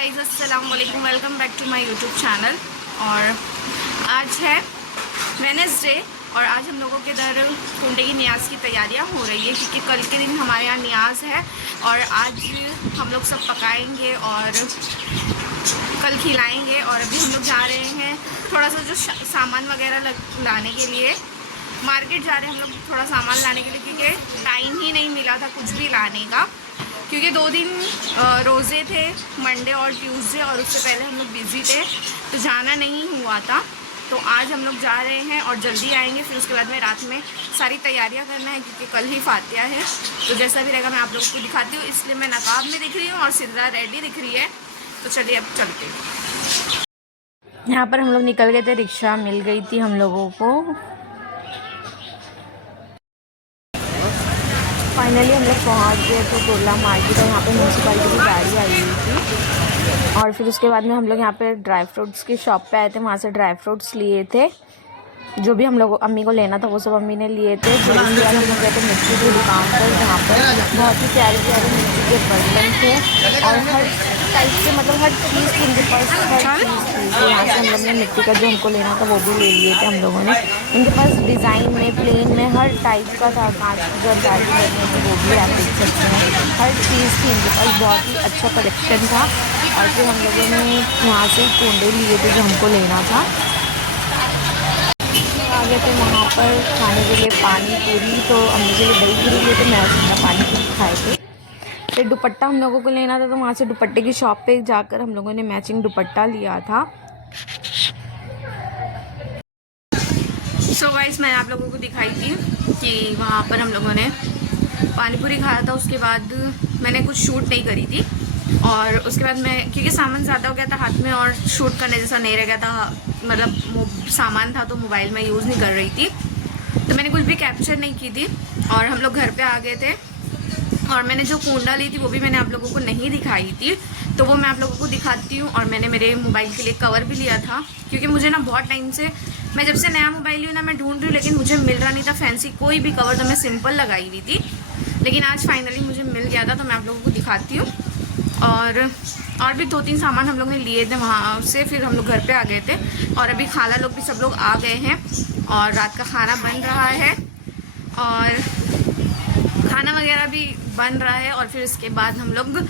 Guys, अस्सलाम वालेकुम, welcome back to my YouTube channel. और आज है वेडनेसडे और आज हम लोगों के इधर कुंडे की नियाज़ की तैयारियां हो रही है क्योंकि कल के दिन हमारे यहाँ नियाज़ है और आज हम लोग सब पकाएंगे और कल खिलाएंगे। और अभी हम लोग जा रहे हैं थोड़ा सा जो सामान वगैरह लाने के लिए मार्केट जा रहे हैं हम लोग, थोड़ा सामान लाने के लिए क्योंकि टाइम ही नहीं मिला था कुछ भी लाने का, क्योंकि 2 दिन रोज़े थे, मंडे और ट्यूसडे, और उससे पहले हम लोग बिज़ी थे तो जाना नहीं हुआ था। तो आज हम लोग जा रहे हैं और जल्दी आएंगे। फिर उसके बाद में रात में सारी तैयारियां करना है क्योंकि कल ही फातिहा है। तो जैसा भी रहेगा मैं आप लोगों को दिखाती हूँ। इसलिए मैं नकाब में दिख रही हूँ और सिद्रा रेडी दिख रही है। तो चलिए अब चलते हैं। यहाँ पर हम लोग निकल गए थे, रिक्शा मिल गई थी हम लोगों को। फाइनली हम लोग पहुँच गए थे कुर्ला मार्केट और यहाँ पे म्यूनसिपालिटी की गाड़ी आई हुई थी। और फिर उसके बाद में हम लोग यहाँ पे ड्राई फ्रूट्स की शॉप पे आए थे, वहाँ से ड्राई फ्रूट्स लिए थे। जो भी हम लोग अम्मी को लेना था वो सब अम्मी ने लिए थे। फिर उसके बाद हम लोग गए थे मिट्टी की दुकान पर, जहाँ पर बहुत ही प्यारे प्यारे मिट्टी के बर्तन थे और हर टाइप के, मतलब हर चीज़ की इनके पास हर चीज़ थी। तो यहाँ से हम लोग ने मिट्टी का जो हमको लेना था वो भी ले लिए थे हम लोगों ने। इनके पास डिज़ाइन में, प्लेन में, हर टाइप का था। कांच की जो जाली लगी है वो भी आप देख सकते हैं, हर चीज़ की इनके पास बहुत ही अच्छा कलेक्शन था। और फिर हम लोगों ने वहाँ से कुंडे लिए थे जो हमको लेना था। आ गए थे वहाँ पर खाने के लिए पानी पूरी, तो अम्मी के लिए दही पूरी लिए थे, मैं उसमें पानी पूरी खाए थे। फिर दुपट्टा हम लोगों को लेना था तो वहाँ से दुपट्टे की शॉप पे जाकर हम लोगों ने मैचिंग दुपट्टा लिया था। सो गाइस, मैंने आप लोगों को दिखाई थी कि वहाँ पर हम लोगों ने पानी पूरी खाया था। उसके बाद मैंने कुछ शूट नहीं करी थी और उसके बाद मैं, क्योंकि सामान ज़्यादा हो गया था हाथ में और शूट करने जैसा नहीं रह गया था, मतलब सामान था तो मोबाइल में यूज़ नहीं कर रही थी, तो मैंने कुछ भी कैप्चर नहीं की थी। और हम लोग घर पे आ गए थे और मैंने जो कूंडा ली थी वो भी मैंने आप लोगों को नहीं दिखाई थी, तो वो मैं आप लोगों को दिखाती हूँ। और मैंने मेरे मोबाइल के लिए कवर भी लिया था क्योंकि मुझे ना बहुत टाइम से, मैं जब से नया मोबाइल लिया ना मैं ढूंढ रही हूँ लेकिन मुझे मिल रहा नहीं था फैंसी कोई भी कवर, तो मैं सिंपल लगाई हुई थी। लेकिन आज फाइनली मुझे मिल गया था तो मैं आप लोगों को दिखाती हूँ। और भी 2-3 सामान हम लोग ने लिए थे वहाँ से। फिर हम लोग घर पे आ गए थे और अभी खाला लोग भी सब लोग आ गए हैं और रात का खाना बन रहा है और खाना वगैरह भी बन रहा है। और फिर इसके बाद हम लोग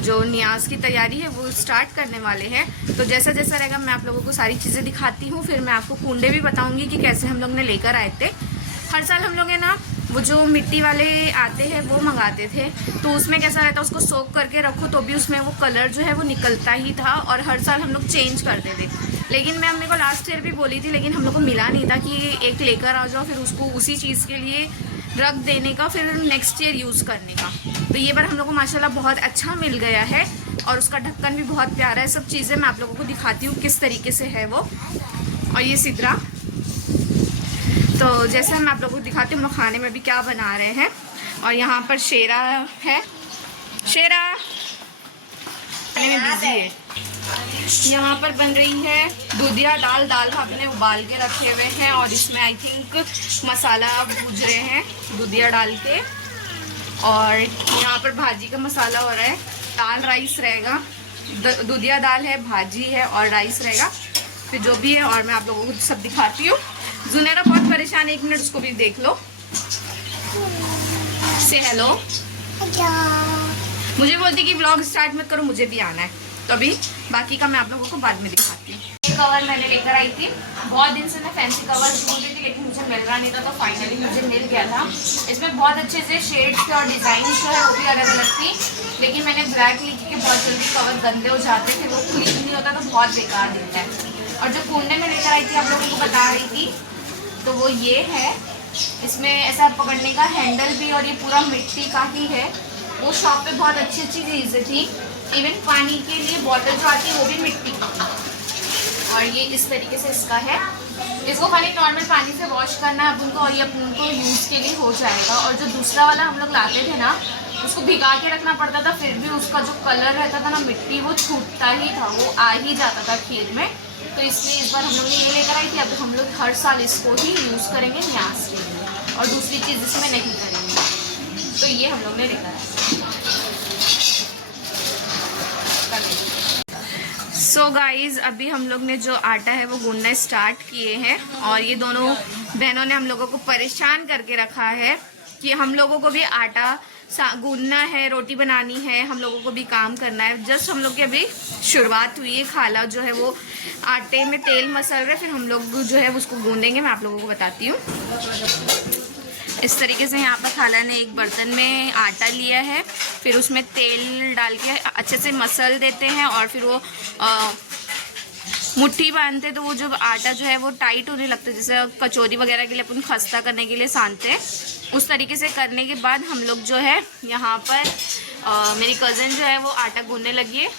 जो नियाज़ की तैयारी है वो स्टार्ट करने वाले हैं। तो जैसा जैसा रहेगा मैं आप लोगों को सारी चीज़ें दिखाती हूँ। फिर मैं आपको कुंडे भी बताऊँगी कि कैसे हम लोग ने लेकर आए थे। हर साल हम लोग है ना वो जो मिट्टी वाले आते हैं वो मंगाते थे, तो उसमें कैसा रहता है उसको सोक करके रखो तो भी उसमें वो कलर जो है वो निकलता ही था और हर साल हम लोग चेंज करते थे। लेकिन मैं अम्मी को लास्ट ईयर भी बोली थी लेकिन हम लोग को मिला नहीं था कि एक लेकर आ जाओ, फिर उसको उसी चीज़ के लिए रख देने का, फिर नेक्स्ट ईयर यूज़ करने का। तो ये बार हम लोग को माशाल्लाह बहुत अच्छा मिल गया है और उसका ढक्कन भी बहुत प्यारा है। सब चीज़ें मैं आप लोगों को दिखाती हूँ किस तरीके से है वो। और ये सिद्रा, तो जैसे मैं आप लोगों को दिखाती हूँ हम लोग खाने में भी क्या बना रहे हैं। और यहाँ पर शेरा है, शेरा खाने में बिजी है। यहाँ पर बन रही है दूधिया दाल, दाल आपने उबाल के रखे हुए हैं और इसमें आई थिंक मसाला भूज रहे हैं दूधिया डाल के। और यहाँ पर भाजी का मसाला हो रहा है, दाल राइस रहेगा, दूधिया दाल है, भाजी है और राइस रहेगा, फिर जो भी है। और मैं आप लोगों को सब दिखाती हूँ। जुनेरा बहुत परेशान है, 1 मिनट उसको भी देख लो, से हेलो। मुझे बोलती कि व्लॉग स्टार्ट मत करो, मुझे भी आना है, तो अभी बाकी का मैं आप लोगों को बाद में दिखाती हूँ। ये कवर मैंने लेकर आई थी, बहुत दिन से मैं फैंसी कवर ढूंढ रही थी लेकिन मुझे मिल रहा नहीं था, तो फाइनली मुझे मिल गया था। इसमें बहुत अच्छे से शेड्स थे और डिज़ाइन जो है वो भी अलग अलग थी, लेकिन मैंने ब्लैक ली क्योंकि बहुत जल्दी कवर गंदे हो जाते थे, वो क्लीन नहीं होता तो बहुत बेकार दिखता है। और जो कुंडे में लेकर आई थी आप लोगों को बता रही थी, तो वो ये है। इसमें ऐसा पकड़ने का हैंडल भी और ये पूरा मिट्टी का ही है। वो शॉप पे बहुत अच्छी अच्छी चीज़ें थी, इवन पानी के लिए बॉटल जो आती है वो भी मिट्टी की। और ये इस तरीके से इसका है, इसको खाली नॉर्मल पानी से वॉश करना है अपन को और ये अपन को यूज़ के लिए हो जाएगा। और जो दूसरा वाला हम लोग लाते थे ना उसको भिगा के रखना पड़ता था, फिर भी उसका जो कलर रहता था ना मिट्टी, वो छूटता ही था, वो आ ही जाता था खीर में। तो इसलिए इस बार हम लोग ने ये लेकर आई थी। अब हम लोग हर साल इसको ही यूज़ करेंगे नियाज़ के लिए और दूसरी चीज़ इसमें नहीं करेंगे। तो ये हम लोग ने लेकर आए। सो गाइज अभी हम लोग ने जो आटा है वो गूंदना स्टार्ट किए हैं और ये दोनों बहनों ने हम लोगों को परेशान करके रखा है कि हम लोगों को भी आटा गूंदना है, रोटी बनानी है, हम लोगों को भी काम करना है। जस्ट हम लोग की अभी शुरुआत हुई है। खाला जो है वो आटे में तेल मसल रहे, फिर हम लोग जो है उसको गूंदेंगे। मैं आप लोगों को बताती हूँ। इस तरीके से यहाँ पर खाला ने एक बर्तन में आटा लिया है, फिर उसमें तेल डाल के अच्छे से मसल देते हैं और फिर वो मुट्ठी बांधते, तो वो जो आटा जो है वो टाइट होने लगता है, जैसे कचौरी वगैरह के लिए अपन खस्ता करने के लिए सानते हैं। उस तरीके से करने के बाद हम लोग जो है यहाँ पर मेरी कज़न जो है वो आटा गूंदने लगी है,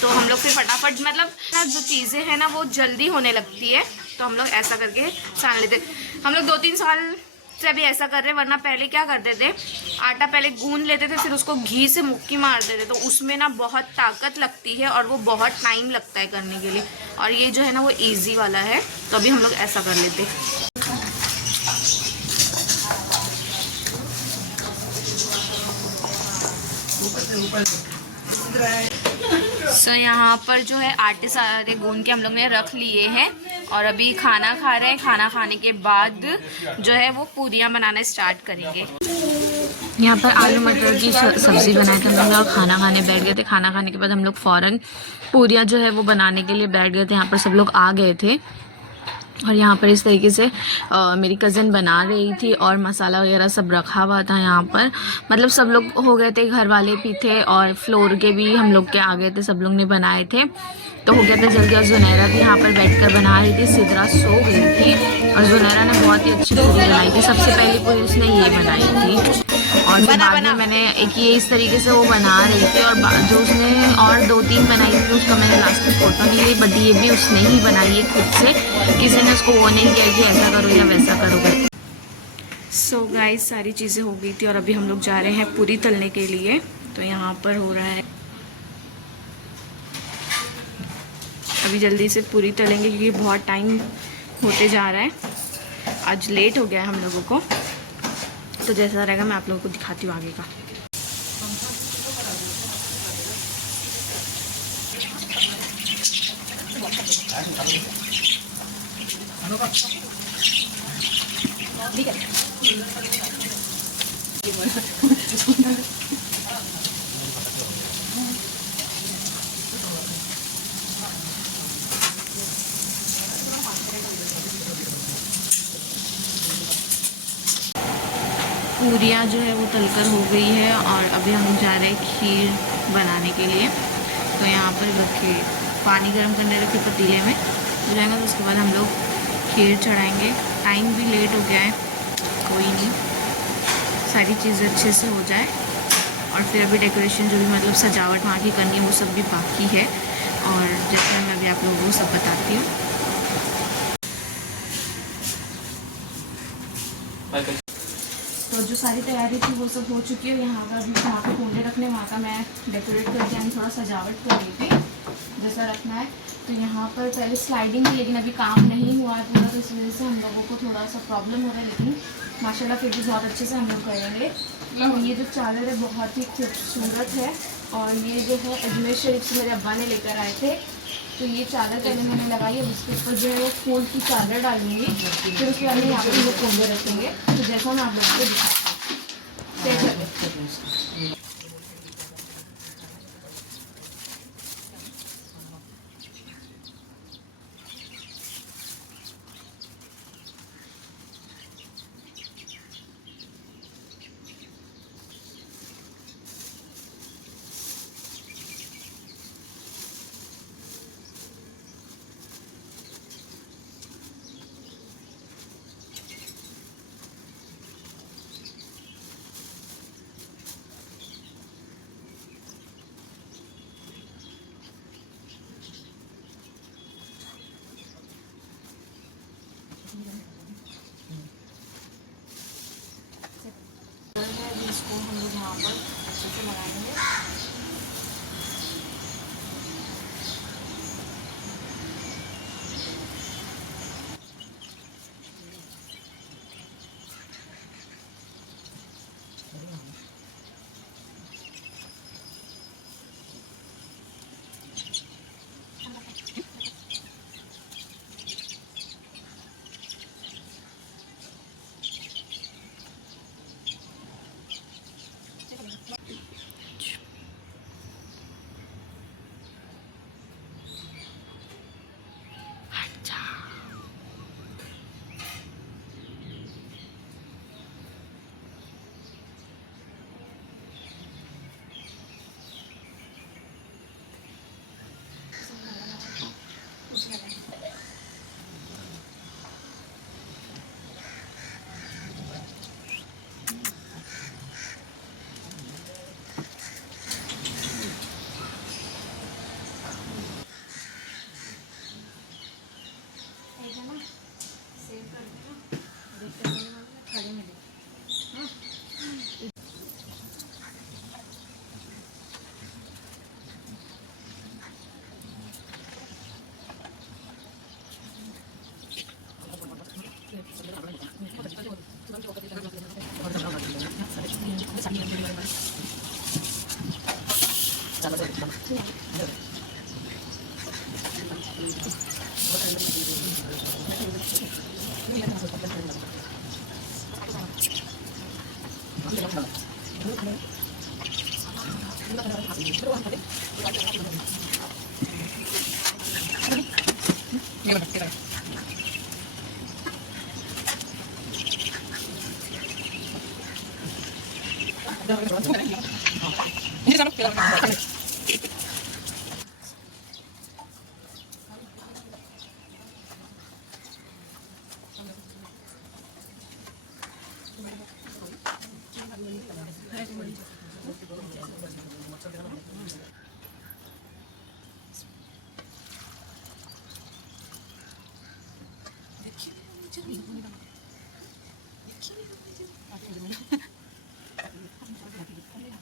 तो हम लोग फिर फटाफट मतलब जो चीज़ें हैं ना वो जल्दी होने लगती है, तो हम लोग ऐसा करके सान लेते। हम लोग 2-3 साल से अभी ऐसा कर रहे हैं, वरना पहले क्या करते थे, आटा पहले गूंद लेते थे, फिर उसको घी से मुक्की मार देते, तो उसमें ना बहुत ताकत लगती है और वो बहुत टाइम लगता है करने के लिए। और ये जो है ना वो इजी वाला है, तो अभी हम लोग ऐसा कर लेते हैं। सो यहाँ पर जो है आटे सारे गूंद के हम लोग ने रख लिए हैं और अभी खाना खा रहे हैं। खाना खाने के बाद जो है वो पूरियाँ बनाना स्टार्ट करेंगे। यहाँ पर आलू मटर की सब्ज़ी बनाई थी हम लोग, खाना खाने बैठ गए थे। खाना खाने के बाद हम लोग फ़ौरन पूरियाँ जो है वो बनाने के लिए बैठ गए थे। यहाँ पर सब लोग आ गए थे और यहाँ पर इस तरीके से मेरी कज़न बना रही थी और मसाला वगैरह सब रखा हुआ था यहाँ पर। मतलब सब लोग हो गए थे, घर वाले भी थे और फ्लोर के भी हम लोग के आ गए थे, सब लोग ने बनाए थे, तो हो गया था जल्दी। और जुनैरा भी यहाँ पर बैठकर बना रही थी। सिद्रा सो गई थी और जुनैरा ने बहुत ही अच्छी पूरी बनाई थी। सबसे पहली पूरी उसने ये बनाई थी और फिर बाद में मैंने एक ये इस तरीके से वो बना रही थी और जो उसने और 2-3 बनाई थी, तो उसका मैंने लास्ट में फोटो नहीं ली, बट ये भी उसने ही बनाई है खुद से। किसी ने उसको वो नहीं किया कि ऐसा करो या वैसा करोगे। सो गाइस सारी चीज़ें हो गई थी और अभी हम लोग जा रहे हैं पूरी तलने के लिए। तो यहाँ पर हो रहा है अभी जल्दी से पूरी तलेंगे क्योंकि बहुत टाइम होते जा रहा है। आज लेट हो गया है हम लोगों को, तो जैसा रहेगा मैं आप लोगों को दिखाती हूँ आगे का। पूरियाँ जो है वो तलकर हो गई है और अभी हम जा रहे हैं खीर बनाने के लिए। तो यहाँ पर रखे पानी गर्म करने रखे पतीले में हो जाएगा, तो उसके बाद हम लोग खीर चढ़ाएंगे। टाइम भी लेट हो गया है, कोई नहीं, सारी चीज़ें अच्छे से हो जाए। और फिर अभी डेकोरेशन जो भी मतलब सजावट वहाँ की करनी है वो सब भी बाकी है, और जैसे मैं अभी आप लोगों को सब बताती हूँ। तो जो सारी तैयारी थी वो सब हो चुकी है। यहाँ का भी वहाँ पे कुंडे रखने, वहाँ का मैं डेकोरेट करके यानी थोड़ा सजावट कर रही थी जैसा रखना है। तो यहाँ पर पहले स्लाइडिंग थी, लेकिन अभी काम नहीं हुआ है पूरा, तो इस वजह से हम लोगों को थोड़ा सा प्रॉब्लम हो रहा है, लेकिन माशाल्लाह फिर भी बहुत अच्छे से हम लोग करेंगे। तो ये जो चादर है बहुत ही खूबसूरत है और ये जो है अजमेर शरीफ से मेरे अब्बा ने लेकर आए थे। तो ये चादर पहले मैंने लगाई है, उसके ऊपर जो है वो फूल की चादर डालूंगी, फिर उसके बाद में यहाँ पर वो कुंडे रखेंगे। तो जैसा मैं आप लोगों को दिखाती हूँ।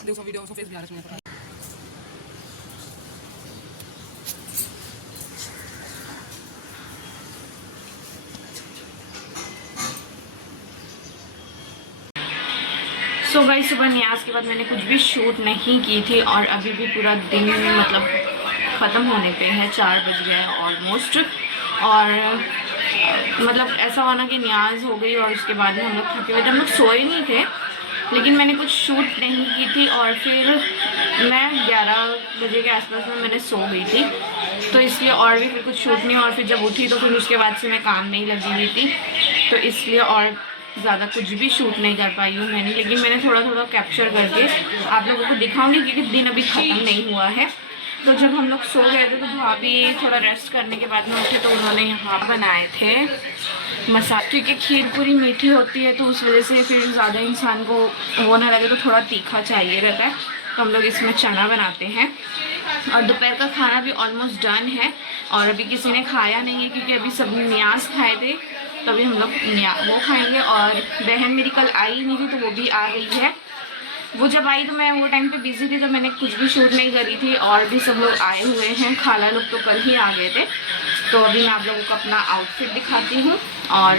देखो वीडियो उसको फेस भी आ रहा है। सो गाइस, सुबह न्याज के बाद मैंने कुछ भी शूट नहीं की थी और अभी भी पूरा दिन मतलब ख़त्म होने पे है, 4 बज गए हैं ऑलमोस्ट। और मतलब ऐसा हुआ ना कि न्याज हो गई और उसके बाद में हम लोग थके हुए थे, हम लोग सोए नहीं थे, लेकिन मैंने कुछ शूट नहीं की थी और फिर मैं 11 बजे के आसपास में मैंने सो गई थी, तो इसलिए और भी फिर कुछ शूट नहीं। और फिर जब उठी तो फिर उसके बाद से मैं काम में ही लगी हुई थी, तो इसलिए और ज़्यादा कुछ भी शूट नहीं कर पाई हूँ मैंने। लेकिन मैंने थोड़ा थोड़ा कैप्चर करके आप लोगों को दिखाऊंगी, क्योंकि दिन अभी ख़त्म नहीं हुआ है। तो जब हम लोग सो गए थे तो भाभी थोड़ा रेस्ट करने के बाद में उठे तो उन्होंने यहाँ बनाए थे मसाला, क्योंकि खीर पूरी मीठी होती है तो उस वजह से फिर ज़्यादा इंसान को वो ना लगे, तो थोड़ा तीखा चाहिए रहता है, तो हम लोग इसमें चना बनाते हैं। और दोपहर का खाना भी ऑलमोस्ट डन है और अभी किसी ने खाया नहीं है, क्योंकि अभी सब न्याज खाए थे, तभी हम लोग वो खाएंगे। और बहन मेरी कल आई नहीं थी तो वो भी आ गई है। वो जब आई तो मैं वो टाइम पे बिज़ी थी तो मैंने कुछ भी शूट नहीं करी थी, और भी सब लोग आए हुए हैं, खाला लोग तो कल ही आ गए थे। तो अभी मैं आप लोगों को अपना आउटफिट दिखाती हूँ और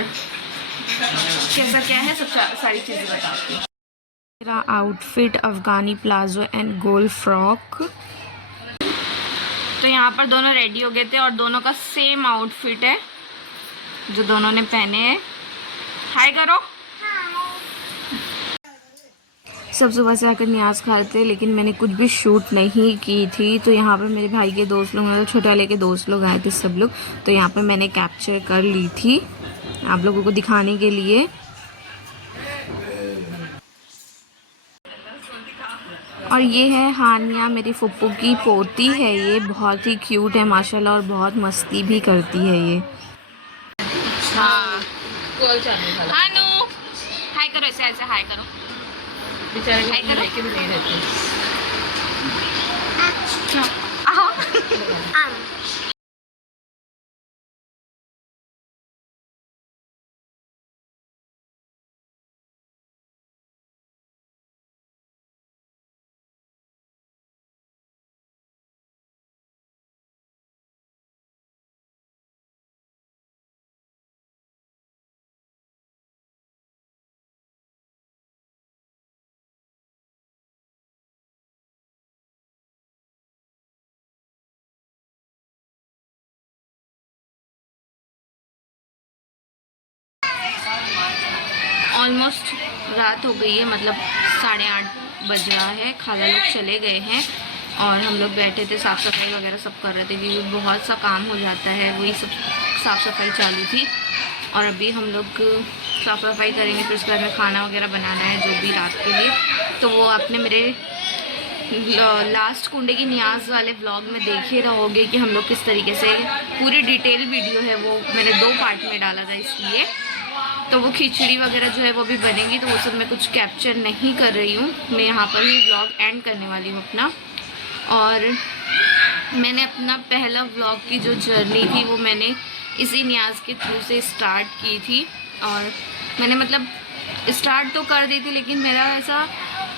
कैसा क्या है सब सारी चीज़ें बताती हूँ। मेरा outfit Afghani palazzo and goal frock. तो यहाँ पर दोनों रेडी हो गए थे और दोनों का सेम आउटफिट है जो दोनों ने पहने हैं। हाय करो। सब सुबह से आकर न्याज खाए थे, लेकिन मैंने कुछ भी शूट नहीं की थी। तो यहाँ पर मेरे भाई के दोस्त लोग, मतलब छोटे वाले के दोस्त लोग आए थे सब लोग, तो यहाँ पर मैंने कैप्चर कर ली थी आप लोगों को दिखाने के लिए। और ये है हानिया, मेरी फुप्पू की पोती है, ये बहुत ही क्यूट है माशाल्लाह और बहुत मस्ती भी करती है ये। हाँ हानू, हाय करो, ऐसे ऐसे हाय करो, बेचारे लेके भी नहीं रहते। ऑलमोस्ट रात हो गई है, मतलब 8:30 बज रहा है। खाला लोग चले गए हैं और हम लोग बैठे थे, साफ़ सफाई वगैरह सब कर रहे थे, क्योंकि बहुत सा काम हो जाता है, वही सब साफ़ सफाई चालू थी। और अभी हम लोग साफ़ सफाई करेंगे, फिर उसके बाद में खाना वगैरह बनाना है जो भी रात के लिए। तो वो आपने मेरे लास्ट कुंडे की न्याज वाले व्लॉग में देखे रहोगे कि हम लोग किस तरीके से, पूरी डिटेल वीडियो है वो मैंने 2 पार्ट में डाला था, इसलिए तो वो खिचड़ी वगैरह जो है वो भी बनेगी, तो वो सब मैं कुछ कैप्चर नहीं कर रही हूँ। मैं यहाँ पर ही व्लॉग एंड करने वाली हूँ अपना। और मैंने अपना पहला व्लॉग की जो जर्नी थी वो मैंने इसी न्याज के थ्रू से स्टार्ट की थी। और मैंने मतलब स्टार्ट तो कर दी थी, लेकिन मेरा ऐसा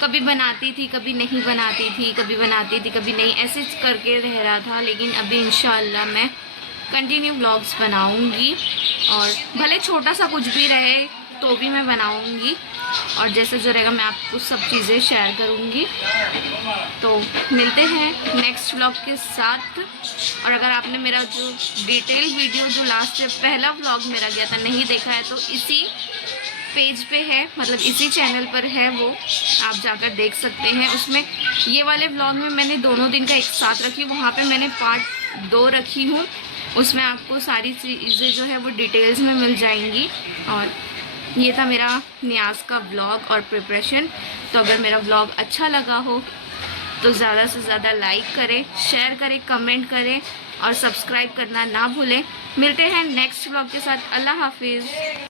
कभी बनाती थी कभी नहीं बनाती थी, कभी बनाती थी कभी नहीं, ऐसे करके रह रहा था। लेकिन अभी इंशाअल्लाह मैं कंटिन्यू व्लॉग्स बनाऊंगी, और भले छोटा सा कुछ भी रहे तो भी मैं बनाऊंगी। और जैसे जो रहेगा मैं आपको सब चीज़ें शेयर करूँगी। तो मिलते हैं नेक्स्ट व्लॉग के साथ। और अगर आपने मेरा जो डिटेल वीडियो जो लास्ट पहला व्लॉग मेरा गया था नहीं देखा है, तो इसी पेज पे है, मतलब इसी चैनल पर है, वो आप जाकर देख सकते हैं। उसमें ये वाले व्लॉग में मैंने दोनों दिन का एक साथ रखी, वहाँ पे मैंने पार्ट 2 रखी हूँ। उसमें आपको सारी चीज़ें जो है वो डिटेल्स में मिल जाएंगी। और ये था मेरा न्याज का व्लॉग और प्रिपरेशन। तो अगर मेरा व्लॉग अच्छा लगा हो तो ज़्यादा से ज़्यादा लाइक करें, शेयर करें, कमेंट करें और सब्सक्राइब करना ना भूलें। मिलते हैं नेक्स्ट व्लॉग के साथ। अल्लाह हाफिज़।